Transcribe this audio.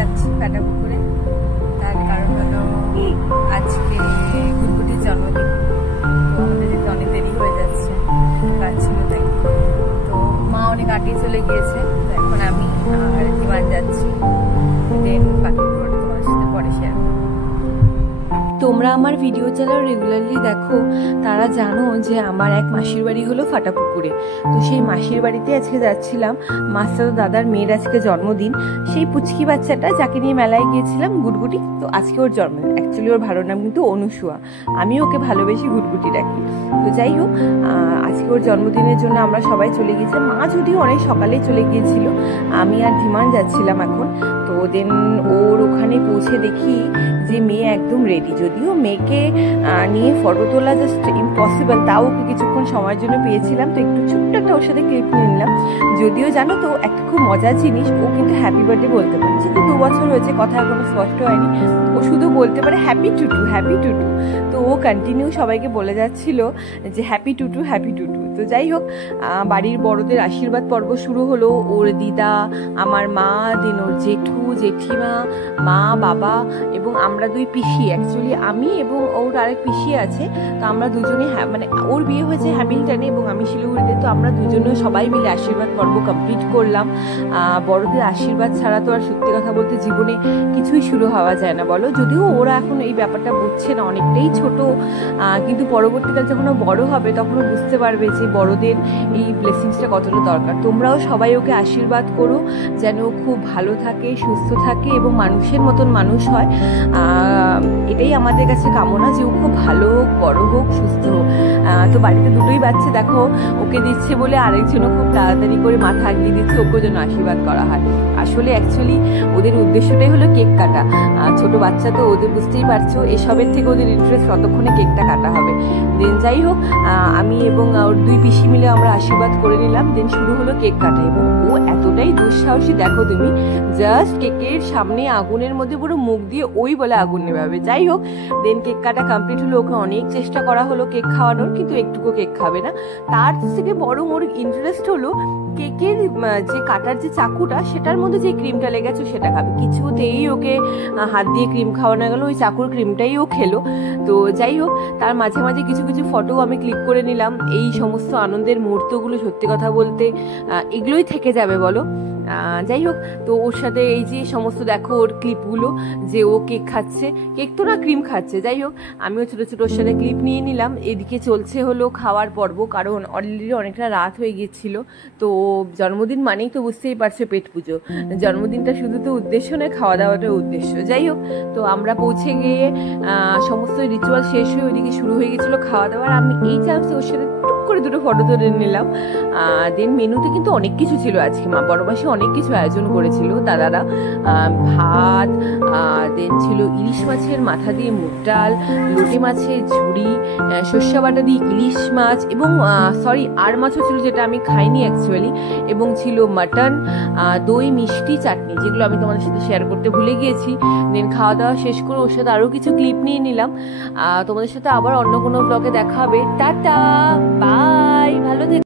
যাচ্ছি ফাটাপুকুরে। তার কারণ হলো আজকে গুড়গুটির জন্মদিন, তো আমাদের যেতে অনেক দেরি হয়ে যাচ্ছে, পারছি না তাই। তো মা অনেক আগে চলে গিয়েছে, তো এখন আমি আর দিমান যাচ্ছি। দেন বাকি পুরোটা তোমার সাথে পরে শেয়ার করবো। তোমরা আমার ভিডিও যারা রেগুলারলি দেখো তারা জানো যে আমার এক মাসির বাড়ি হলো ফাটাপুকুরে। তো সেই মাসির বাড়িতে আজকে যাচ্ছিলাম, মাস্টার দাদার মেয়ের আজকে জন্মদিন। সেই পুচকি বাচ্চাটা যাকে নিয়ে মেলায় গিয়েছিলাম, গুড়গুটি, তো আজকে ওর জন্মদিন। অ্যাকচুয়ালি ওর ভালো নাম কিন্তু অনুসুয়া, আমি ওকে ভালোবেসে গুড়গুটি ডাকি। তো যাই হোক, আজকে ওর জন্মদিনের জন্য আমরা সবাই চলে গিয়েছিলাম। মা যদিও অনেক সকালেই চলে গিয়েছিল, আমি আর ধীমান যাচ্ছিলাম এখন। তো দেন ওর ওখানে পৌঁছে দেখি যে মেয়ে একদম রেডি। যদিও মেয়েকে নিয়ে ফটো তোলা জাস্ট ইম্পসিবল, তাও ওকে কিছুক্ষণ সময়ের জন্য পেয়েছিলাম, তো একটু ছোট্ট একটা ওর সাথে ক্লিপ নিয়ে নিলাম। যদিও জানো তো একটা খুব মজার জিনিস, ও কিন্তু হ্যাপি বার্থডে বলতে পারে। যেহেতু 2 বছর হয়েছে, কথা এখনো স্পষ্ট হয়নি, ও শুধু বলতে পারে হ্যাপি টুটু, হ্যাপি টুটু। তো ও কন্টিনিউ সবাইকে বলে যাচ্ছিল যে হ্যাপি টুটু, হ্যাপি টুটু। তো যাই হোক, বাড়ির বড়দের আশীর্বাদ পর্ব শুরু হলো। ওর দিদা, আমার মা, দেন ওর জেঠু, জেঠিমা, মা, বাবা এবং আমরা 2 পিসি। অ্যাকচুয়ালি আমি এবং ওর আরেক পিসি আছে, তো আমরা দুজনে, মানে ওর বিয়ে হয়েছে হ্যামিল্টনে এবং আমি শিলিগুড়িতে। তো আমরা দুজনে সবাই মিলে আশীর্বাদ পর্ব কমপ্লিট করলাম। বড়দের আশীর্বাদ ছাড়া তো আর সত্যি কথা বলতে জীবনে কিছুই শুরু হওয়া যায় না, বলো। যদিও ওরা এখন এই ব্যাপারটা বুঝছে না, অনেকটাই ছোট, কিন্তু পরবর্তীকাল যখন ও বড় হবে তখন ও বুঝতে পারবে যে বড়দের এই ব্লেসিংসটা কতটা দরকার। তোমরাও সবাই ওকে আশীর্বাদ করো যেন ও খুব ভালো থাকে, সুস্থ থাকে এবং মানুষের মতন মানুষ হয়। এটাই আমাদের কাছে কামনা, যে ও খুব ভালো হোক, বড় হোক, সুস্থ হোক। তো বাড়িতে দুটোই বাচ্চা দেখো, ওকে দিচ্ছে বলে আরেকজনও খুব তাড়াতাড়ি করে মাথা আগলিয়ে দিচ্ছে, ওকেও যেন আশীর্বাদ করা হয়। আসলে অ্যাকচুয়ালি ওদের উদ্দেশ্যটাই হলো কেক কাটা। ছোট বাচ্চা তো, ওদের বুঝতেই পারছো, এসবের থেকে ওদের ইন্টারেস্ট ততক্ষণে কেকটা কাটা হবে। দেন যাই হোক, আমি এবং ওর 2 পিসি মিলে আমরা আশীর্বাদ করে নিলাম। দেন শুরু হলো কেক কাটা, এবং ও এতটাই দুঃসাহসী দেখো তুমি, জাস্ট কেকের সামনে আগুনের মধ্যে পুরো মুখ দিয়ে ওই বলে আগুন নেভাবে। যাই হোক, দেন কেক কাটা কমপ্লিট হলো। ওকে অনেক চেষ্টা করা হলো কেক খাওয়ানোর, কিন্তু একটুকু কেক খাবে না। তার থেকে বরং ওর ইন্টারেস্ট হলো কেকের যে কাটার যে চাকুটা, সেটার মধ্যে যে ক্রিমটা লেগেছে সেটা খাবে। কিছুতেই ওকে হাত দিয়ে ক্রিম খাওয়ানো গেল, ওই চাকুর ক্রিমটাই ও খেলো। তো যাই হোক, তার মাঝে মাঝে কিছু কিছু ফটো আমি ক্লিক করে নিলাম। এই সমস্ত আনন্দের মুহূর্তগুলো সত্যি কথা বলতে এগুলোই থেকে যাবে, বলো। যাই হোক, তো ওর সাথে এই যে সমস্ত দেখো ওর ক্লিপগুলো, যে ও কেক খাচ্ছে, কেক তো না ক্রিম খাচ্ছে। যাই হোক, আমিও ছোটো ছোটো ওর সাথে ক্লিপ নিয়ে নিলাম। এদিকে চলছে হলো খাওয়ার পর্ব, কারণ অলরেডি অনেকটা রাত হয়ে গিয়েছিল। তো জন্মদিন মানেই তো বুঝতেই পারছো পেট পুজো, জন্মদিনটা শুধু তো উদ্দেশ্য নয়, খাওয়া দাওয়াটার উদ্দেশ্য। যাই হোক, তো আমরা পৌঁছে গিয়ে সমস্ত রিচুয়াল শেষ হয়ে ওইদিকে শুরু হয়ে গেছিলো খাওয়া দাওয়ার। আমি এই চান্সে ওর সাথে করে 2টো ফটো তুলে নিলাম। দেন মেনুতে কিন্তু অনেক কিছু ছিল আজকে, মা বড় মাসি অনেক কিছু আয়োজন করেছিল দাদারা। ভাত, দেন ছিল ইলিশ মাছের মাথা দিয়ে মুগ ডাল, লোটে মাছের ঝুড়ি, সর্ষে বাটা দিয়ে ইলিশ মাছ, এবং সরি আর মাছও ছিল যেটা আমি খাইনি অ্যাকচুয়ালি, এবং ছিল মাটন, দই, মিষ্টি, চাটনি, যেগুলো আমি তোমাদের সাথে শেয়ার করতে ভুলে গিয়েছি। দেন খাওয়া দাওয়া শেষ করে ওর সাথে আরও কিছু ক্লিপ নিয়ে নিলাম। তোমাদের সাথে আবার অন্য কোনো ব্লগে দেখা হবে। টাটা, বাই, ভালো থেকো।